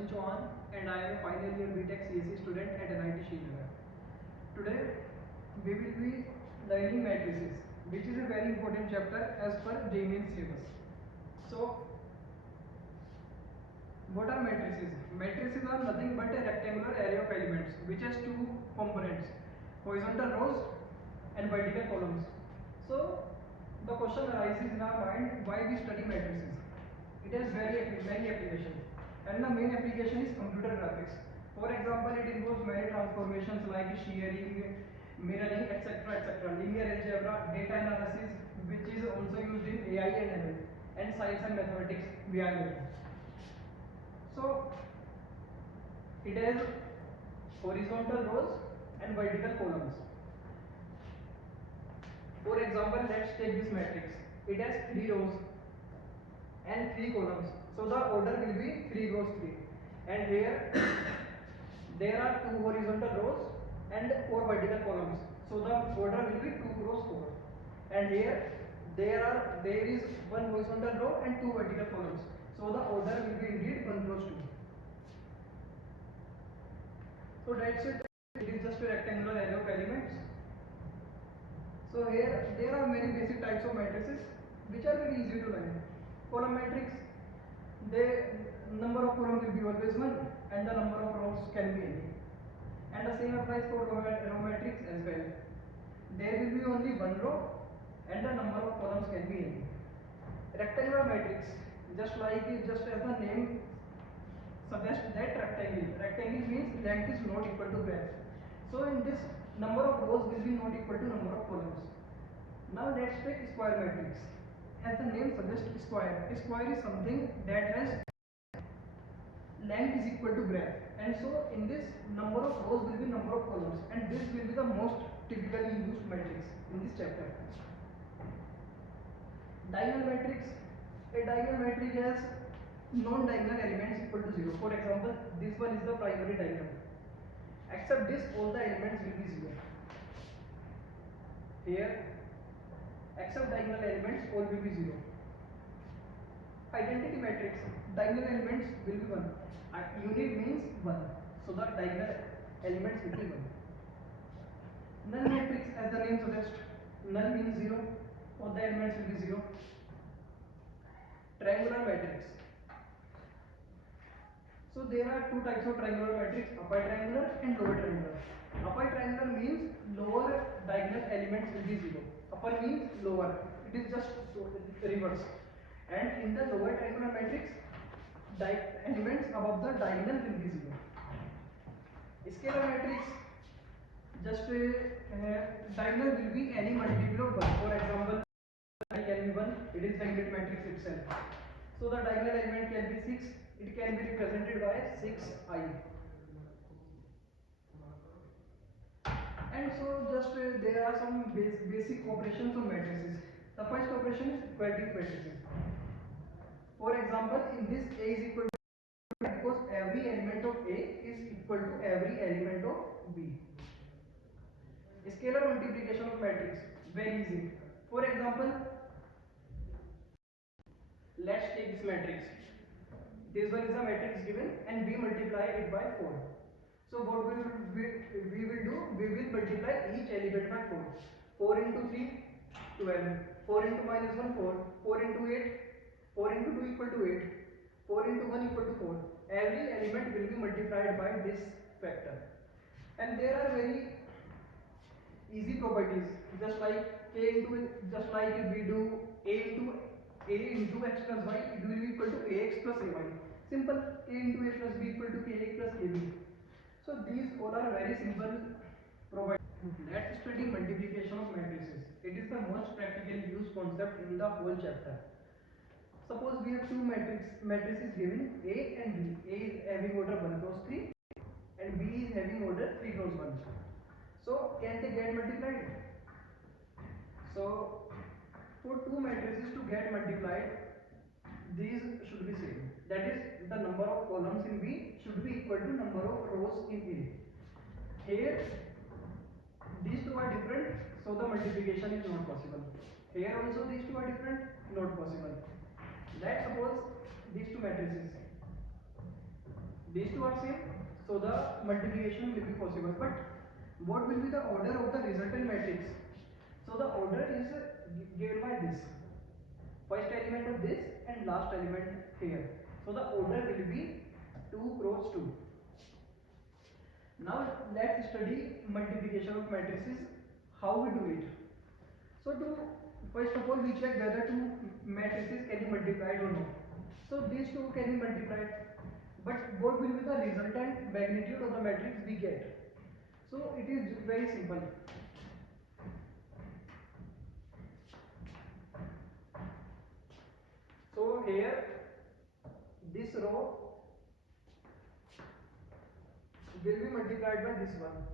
Sachin Chauhan and I am a final year BTech CSE student at NIT Srinagar. Today we will be learning matrices, which is a very important chapter as per JEE mains syllabus. So what are matrices? Matrices are nothing but a rectangular array of elements which has two components, horizontal rows and vertical columns. So the question arises in our mind, why we study matrices? It has many applications, and the main application is computer graphics. For example, it involves many transformations like shearing, mirroring, etc. Linear algebra, data analysis, which is also used in AI and ML, and science and mathematics we are doing. So it has horizontal rows and vertical columns. For example, let's take this matrix. It has 3 rows and 3 columns. So the order will be 3 rows 3. And here there are 2 horizontal rows and 4 vertical columns. So the order will be 2 rows 4. And here there is 1 horizontal row and 2 vertical columns. So the order will be indeed 1 rows 2. So that's it. It is just a rectangular array of elements. So here there are many basic types of matrices which are very easy to learn. Column matrix, the number of columns will be always 1 and the number of rows can be any. And the same applies for row matrix as well. There will be only 1 row and the number of columns can be any. Rectangular matrix, just as the name suggests, that rectangle means length is not equal to breadth. So in this, number of rows will be not equal to number of columns. Now let's take square matrix. As the name suggests, square is something that has length is equal to breadth, and so in this, number of rows will be number of columns, and this will be the most typically used matrix in this chapter. Diagonal matrix. A diagonal matrix has non-diagonal elements equal to 0. For example, this one is the primary diagonal. Except this, all the elements will be 0. Here, except diagonal elements, all will be 0. Identity matrix. Diagonal elements will be 1. Unit means 1. So the diagonal elements will be 1. Null matrix, as the name suggests, null means 0. All the elements will be 0. Triangular matrix. So there are 2 types of triangular matrix, upper triangular and lower triangular. Upper triangular means lower diagonal elements will be 0. Upper means lower. It is just reverse. And in the lower triangular matrix, elements above the diagonal will be 0. Scalar matrix, just diagonal will be any multiple of 1. For example, I can be 1, it is the unit matrix itself. So the diagonal element can be 6, it can be represented by 6i. And so just there are some basic operations on matrices. The first operation is equality of matrices. For example, in this A is equal to, because every element of A is equal to every element of B. Scalar multiplication of matrix, very easy. For example, let's take this matrix. This one is a matrix given and we multiply it by 4. So what we will do, we will multiply each element by 4. 4 into 3, 12. 4 into minus 1, 4. 4 into 8, 4 into 2 equal to 8. 4 into 1 equal to 4. Every element will be multiplied by this factor. And there are very easy properties, just like if we do a into x plus y, it will be equal to ax plus ay. Simple. A into a plus b equal to kx plus ab. So these all are very simple properties. Let's study multiplication of matrices. It is the most practically used concept in the whole chapter. Suppose we have two matrices given A and B. A is having order 1 cross 3 and B is having order 3 cross 1. So can they get multiplied? So for two matrices to get multiplied, these should be same. That is, the number of columns in B should be equal to number of rows in A. Here these two are different, so the multiplication is not possible. Here also these two are different, not possible. Let's suppose these two matrices. These two are same, so the multiplication will be possible. But what will be the order of the resultant matrix? So the order is given by this. First element of this and last element here. So the order will be 2 cross 2. Now let's study multiplication of matrices. How we do it? So to first of all we check whether two matrices can be multiplied or not. So these two can be multiplied, but what will be the resultant magnitude of the matrix we get? So it is very simple. So here this row will be multiplied by this one.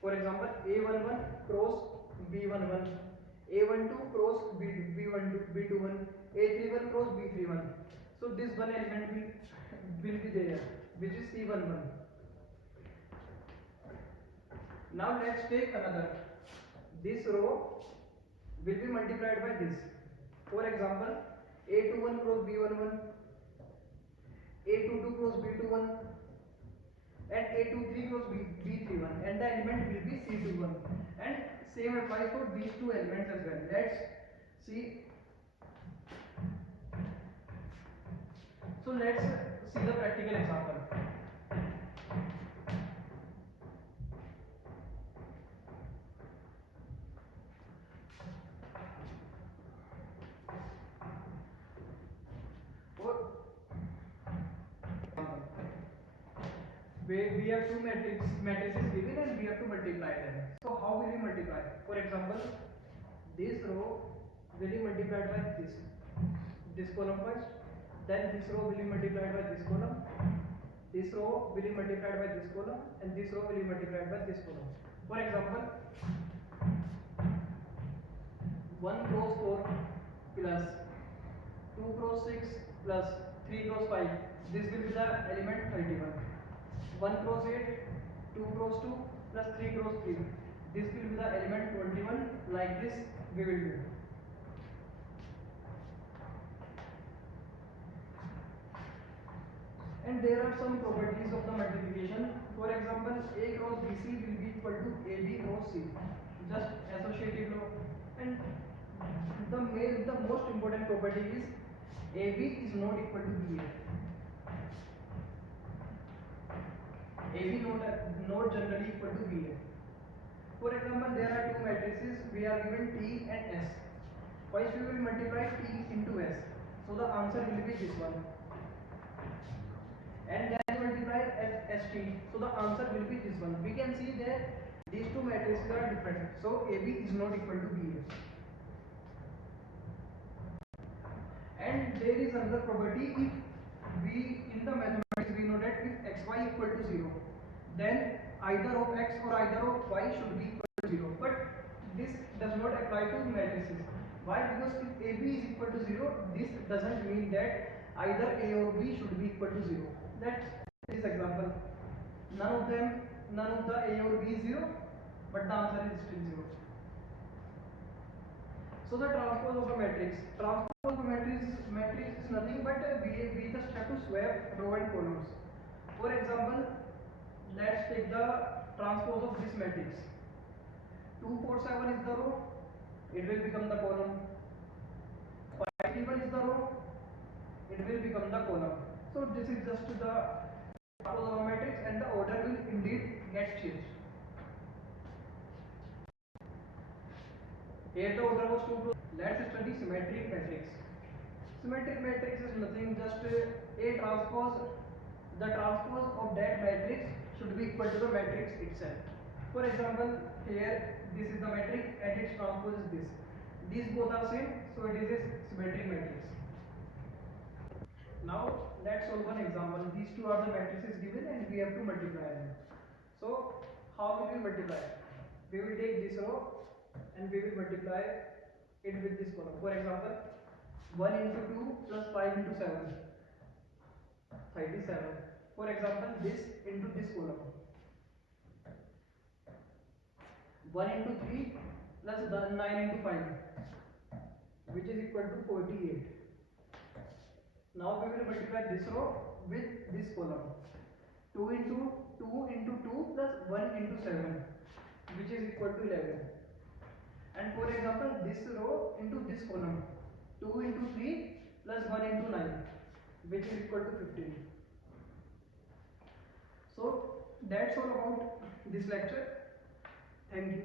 For example, A11 cross B11, A12 cross B12, B21, A31 cross B31. So this one element will be there, which is C11. Now let's take another. This row will be multiplied by this. For example, A21 cross B11, A22 cross B21, and A23 cross B31, and the element will be C21. And same applies for these two elements as well. Let's see. So let's see the practical example. For we have two matrices given and we have to multiply them. So how will we multiply? For example, this row will be multiplied by this column first, then this row will be multiplied by this column, this row will be multiplied by this column, and this row will be multiplied by this column. For example, 1 cross 4 plus 2 cross 6 plus 3 cross 5, this will be the element 31. 1 cross 8, 2 cross 2 plus 3 cross 3, this will be the element 21. Like this we will do. And there are some properties of the multiplication. For example, A cross BC will be equal to AB cross C, just associative law. And the most important property is AB is not equal to BA. AB not generally equal to BA. For example, there are two matrices. We are given T and S. First we will multiply T into S. So the answer will be this one. And then multiply ST. So the answer will be this one. We can see that these two matrices are different. So AB is not equal to BA. And there is another property. If we in the mathematics we know that if xy equal to 0, then either of x or either of y should be equal to 0. But this does not apply to matrices. Why? Because if AB is equal to 0, this doesn't mean that either A or B should be equal to 0. Let's take this example. None of the A or B is 0, but the answer is still 0. So the transpose of a matrix is nothing but we just have to swap row and columns. For example, let's take the transpose of this matrix. 2 4 7 is the row, it will become the column. 5 3 1 is the row, it will become the column. So this is just the transpose of a matrix, and the order will indeed get changed. Here the order was 2 cross. Let's study symmetric matrix. Symmetric matrix is nothing, just a transpose. The transpose of that matrix should be equal to the matrix itself. For example, here this is the matrix and its transpose is this. These both are same, so it is a symmetric matrix. Now let's solve one example. These two are the matrices given and we have to multiply them. So how will we multiply? We will take this row and we will multiply it with this column. For example, 1 into 2 plus 5 into 7, 37. For example, this into this column, 1 into 3 plus 9 into 5, which is equal to 48. Now we will multiply this row with this column. 2 into 2 into 2 plus 1 into 7, which is equal to 11. And for example, this row into this column, 2 into 3 plus 1 into 9, which is equal to 15. So that's all about this lecture. Thank you.